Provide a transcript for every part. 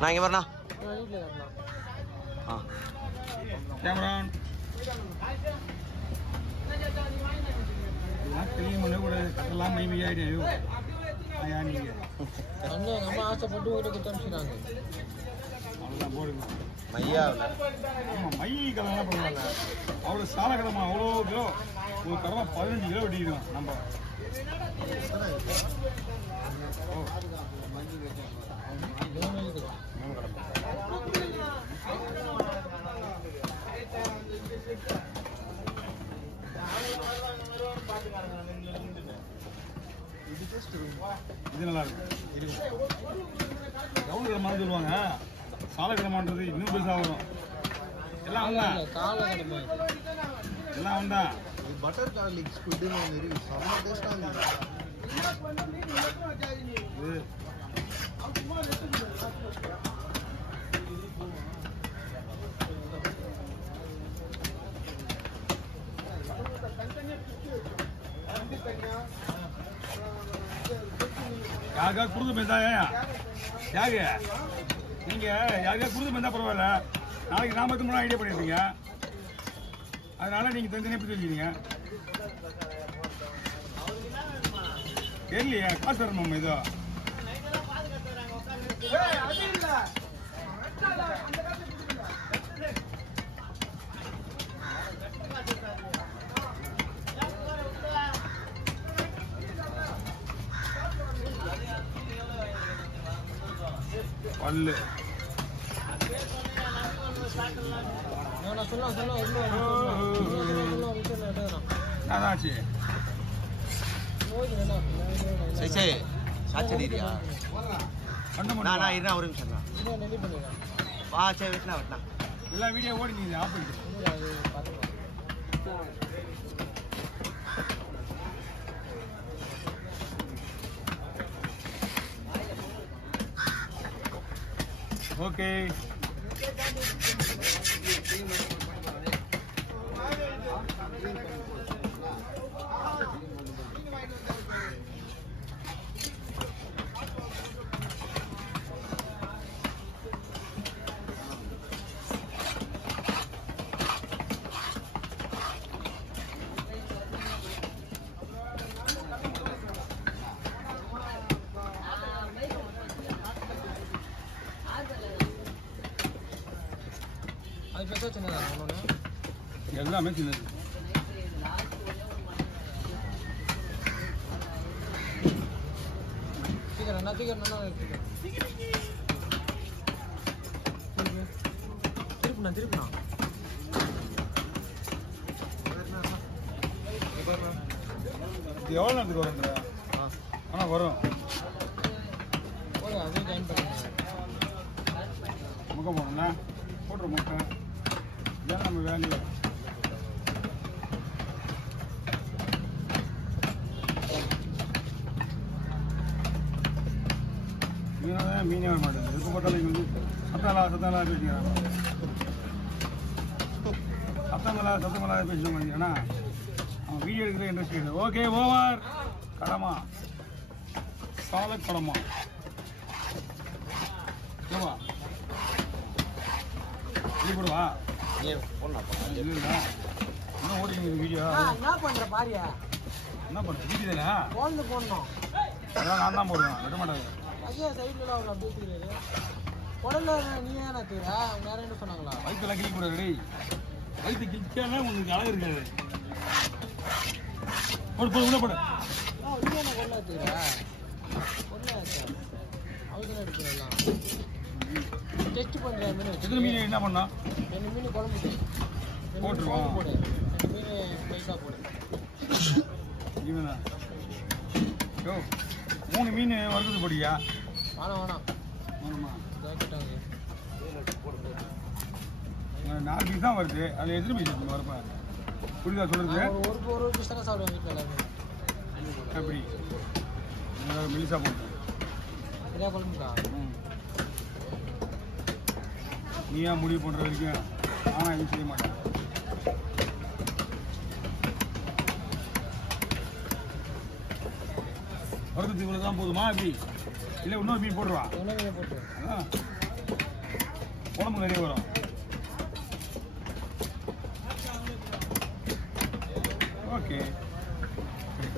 நான் இங்கே வரண்ணா. ஆ camera clean பண்ண கூட கட்டெல்லாம் மைமையாயிடு ஐயா நீங்கள் நம்ம ஆசைப்பட்டு வீட்டு கொடுத்தாங்க. அவ்வளோதான் போடுங்க. மையா ஆமாம் மை கலெல்லாம் பண்ணுவாங்க. அவ்வளோ சால கிழமை அவ்வளோ கிலோ ஒரு கடமை 15 கிலோ வெட்டிக்கிறோம் நம்ம. இது நல்லா இருக்கு. எவ்வளோ கிழமான்னு சொல்லுவாங்க. சால கிழமான்றது இன்னும் பெருசாக வரும். எல்லாம் வந்தான் எல்லாம் வந்தான். பட்டர் கார்லிக் ஸ்குட்னு ஒன்று இருக்கு. செம்ம டேஸ்டாக இருந்துச்சு. யாருக்கா கொடுத்து போயிருந்தா யாரு நீங்க யாருக்கா கொடுத்து போயிருந்தா பரவாயில்ல. நாளைக்கு நாம மட்டும் ஐடியா பண்ணிருப்பீங்க. அதனால நீங்க தனித்தனியா எப்படி சொல்லிக்கிறீங்க? தெரியலையா காசு தரணும் இதோ பல்லு அதாச்சு சரி சரி சாச்சரியா நான் இருந்தேன் ஒரு நிமிஷம் தான். வா சரி வெட்டினா வெட்டினா எல்லா வீடியோ ஓடி நீங்க ஆஃப் பண்ணிட்டு ஓகே. எல்லாமே சின்னது. திருப்பினா இது எவ்வளோ நேரத்துக்கு வரும்ன்ற? ஆனால் வரும். அதையும் ஜாயின் பண்ணுங்க. முக்க போனோம்னா போட்டுரு முட்டை. இதான் நம்ம வேலையை. மீனாக மீனே வர மாட்டேங்குது. இதுக்கு போட்டாலும் இங்கே வந்து சத்தமெல்லாம் பேசிக்கிறாங்க. சத்தமெல்லாம் பேச மாட்டேங்கிறானா அவன் வீடியோ எடுக்கிற இன்ட்ரெஸ்ட் இருக்குது. Okay over. கடமா சால கடமா ஏவா போடுவா இல்லைங்களா என்ன ஓடிங்க வீடியோ என்ன பண்ற பாரியா என்ன பண்ணுற வீடியோ தானே போடணும். அதான் நான் தான் போடுவேன். விட மாட்டேன். ஐயா சைட்ல அவர் அப்படியே தூக்குறாரு. உடல்ல நீ ஏன் தூர வேற என்ன சொன்னாங்களா? வயிற்றுல கிளி கூட ரெடி. வயிற்று கிழிச்சாலே உங்களுக்கு அழகு இருக்காது. போடு போடு உள்ள போடு. நீ என்ன கொள்ள தூர கொள்ள அவசரம் எடுக்கிறலாம். டெஸ்ட் பண்ற மீன் எத்தனை மீன் என்ன பண்ணா? 2 மீன் குழம்பு போட்டுருவோம். போடு 2 மீன் பைசா போடு. இவனா யோ 3 மீன் வறுத்தது போடியா? வேணாம் ஆமாம்மா கேட்டாங்க 4 பீஸ் தான் வருது. அதில் எத்தனை பீஸ் இருக்கு வரப்ப புரியுதா சொல்றது? ஒரு பீஸ் தானே சாப்பிடுவாங்க வீட்டில் எல்லாமே. எப்படி மெலிசா போட்டு சரியா குழம்புக்கா? நீ ஏன் முடிவு பண்ணுற வரைக்கும் ஆனால் எதுவும் செய்ய மாட்டேன். வரதுக்கு இவ்வளோ தான் போதுமா? எப்படி இல்லை இன்னொரு மீன் போடுவா? போட்டு அதான் குழம்பு நிறைய வரும். ஓகே,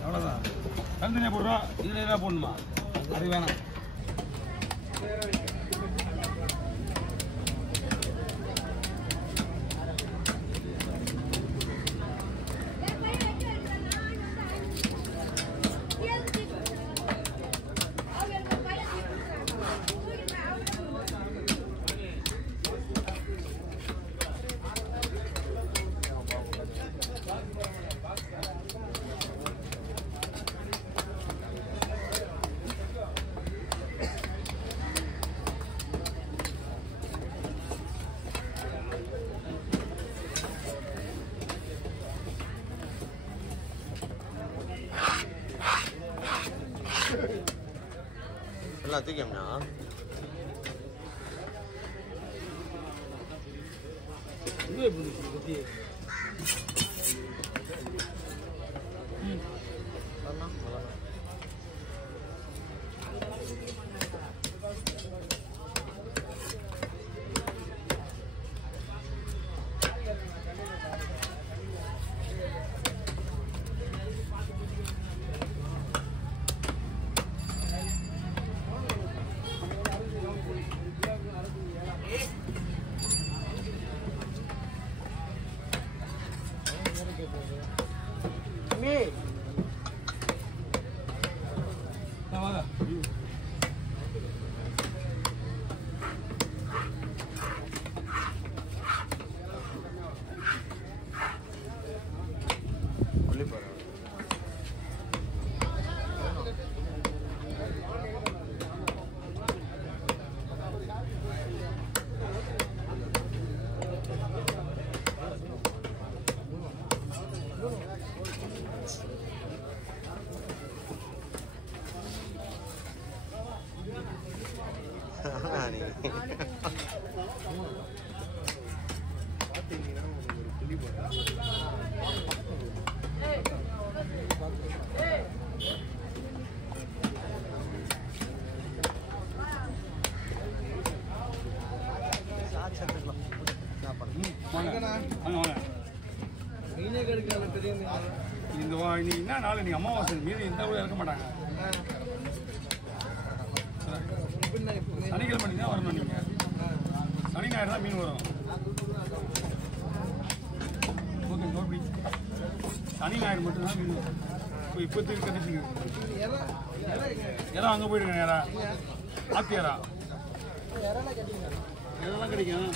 அவ்வளோதான். தனித்தனியாக போடுறோம். இதில் எதாவது போடணுமா? அது வேணாம். எல்லாத்துக்கும் வாங்க. மீனே கிடைக்கல பெரிய மீன். இந்த இன்னைக்கு என்ன நாள்? இன்னைக்கு அமாவாசை. மீன் இந்த கூட இறக்க மாட்டாங்க. சனிக்கிழமை தான் வரணும். நீங்க சனி ஞாயிறு தான் மீன் வரும். Okay, nobody. சனி ஞாயிறு மட்டும்தான் மீன் வரும். இப்போ இப்போதைக்கு கண்டிச்சுங்க. எறா அங்கே போயிடுங்க. எறா ஆத்தி எறா இறலாம் கேட்டீங்க. எறெல்லாம் கிடைக்கும்.